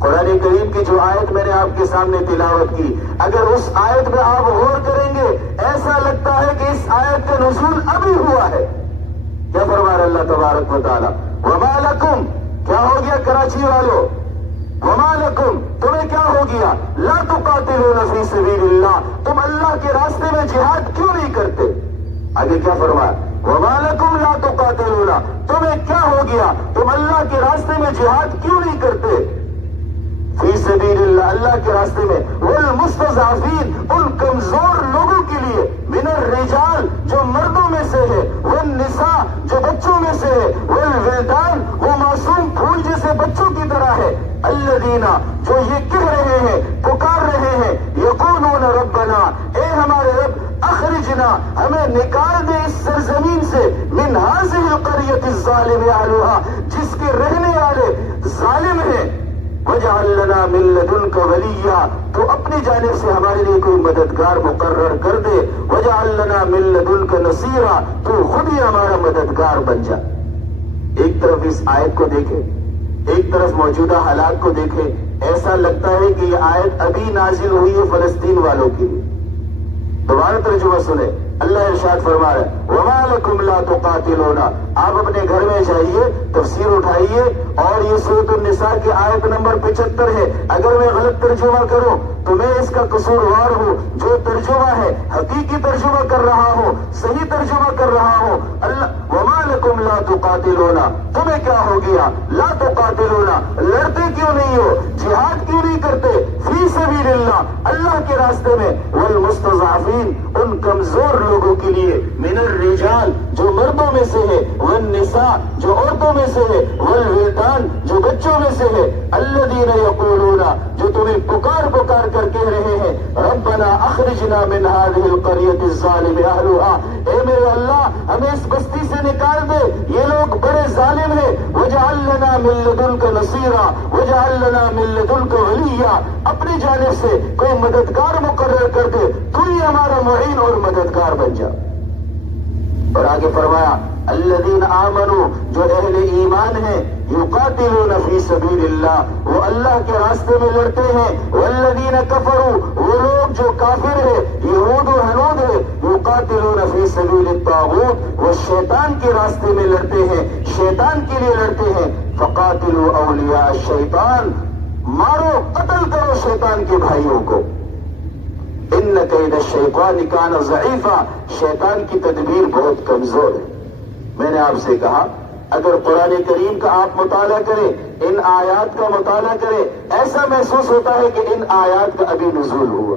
قرآن کریم کی جو آیت میں نے آپ کے سامنے تلاوت کی، اگر اس آیت میں آپ غور کریں گے ایسا لگتا ہے کہ اس آیت کا نزول ابھی ہوا ہے۔ کیا فرما رہا اللہ تبارک و تعالیٰ؟ وما لکم، کیا ہو گیا کراچی والوں؟ وما لکم، تمہیں کیا ہو گیا؟ لا تقاتلون فی سبیل اللہ، تم اللہ کے راستے میں جہاد کیوں نہیں کرتے؟ آگے کیا فرمایا؟ وما لکم لا تقاتلون، تمہیں کیا ہو گیا؟ تم اللہ کے راستے میں جہاد کیوں نہیں کرتے؟ فی سبیل اللہ، اللہ کے راستے میں، والمستضعفین، ان کمزور لوگوں کے لیے، من الرجال، جو مردوں میں سے ہے، والنساء، جو بچوں میں سے ہے، والولدان، وہ معصوم پھول جیسے بچوں کی طرح ہے، الذین، جو یہ کہہ رہے ہیں، پکار رہے ہیں، یقولون ربنا، اے ہمارے رب، اخرجنا، ہمیں نکال دے اس سرزمین سے، من هذه القرية الظالم اهلها، جس کے رہنے والے ظالم ہیں، وَجَعَلْ لَنَا مِن لَّدُنْكَ وَلِيًّا، تو اپنی جانب سے ہمارے لیے کوئی مددگار مقرر کر دے، وَجَعَلْ لَنَا مِن لَّدُنْكَ نَصِيرًا، تو خود ہی ہمارا مددگار بن جا۔ ایک طرف اس آیت کو دیکھیں، ایک طرف موجودہ حالات کو دیکھیں، ایسا لگتا ہے کہ یہ آیت ابھی نازل ہوئی ہے فلسطین والوں کے لیے۔ دوبارہ ترجمہ سنیں، اللہ ارشاد فرما رہا ہے وما لکم لا تقاتلون، آپ اپنے گھر میں جائیے، تفسیر اٹھائیے، اور یہ سورۃ النساء کی آیت نمبر 75 ہے۔ اگر میں غلط ترجمہ کروں تو میں اس کا قصوروار ہوں، جو ترجمہ ہے حقیقی ترجمہ کر رہا ہوں، صحیح ترجمہ کر رہا ہوں۔ اللہ وما لکم لا تقاتلون، تمہیں کیا ہو گیا؟ لا تقاتلون، لڑتے کیوں نہیں ہو؟ جہاد کیوں نہیں کرتے؟ فی سبیل اللہ، اللہ کے راستے میں، والمستضعفین، ان کمزور لوگوں کے لیے، من الرجال، جو مردوں میں سے ہے، والنساء، جو عورتوں میں سے ہے، والولدان، جو بچوں میں سے ہے، الذین یقولون، جو تمہیں پکار پکار کر کہہ رہے ہیں ربنا اخرجنا من هذه القرية الظالم اهلها، اے میرے اللہ ہمیں اس بستی سے نکال دے، یہ لوگ بڑے ظالم ہیں، وجعل لنا من لدنك نصيرا وجعل لنا من لدنك وليا، اپنی جانب سے کوئی مددگار مقرر کر دے، تو ہی ہمارا معین اور مددگار بن جا۔ اور آگے فرمایا الذین آمنوا، جو اہل ایمان ہیں، یقاتلون فی سبیل اللہ، وہ اللہ کے راستے میں لڑتے ہیں، والذین کفروا، وہ لوگ جو کافر ہیں، یہود و ہنود ہیں، یقاتلون فی سبیل الطاغوت، وہ شیطان کے راستے میں لڑتے ہیں، شیطان کے لیے لڑتے ہیں، فقاتلوا اولیاء الشیطان، مارو قتل کرو شیطان کے بھائیوں کو، ان کید الشیطان کان ضعیفا، شیطان کی تدبیر بہت کمزور ہے۔ میں نے آپ سے کہا اگر قرآن کریم کا آپ مطالعہ کریں، ان آیات کا مطالعہ کریں، ایسا محسوس ہوتا ہے کہ ان آیات کا ابھی نزول ہوا۔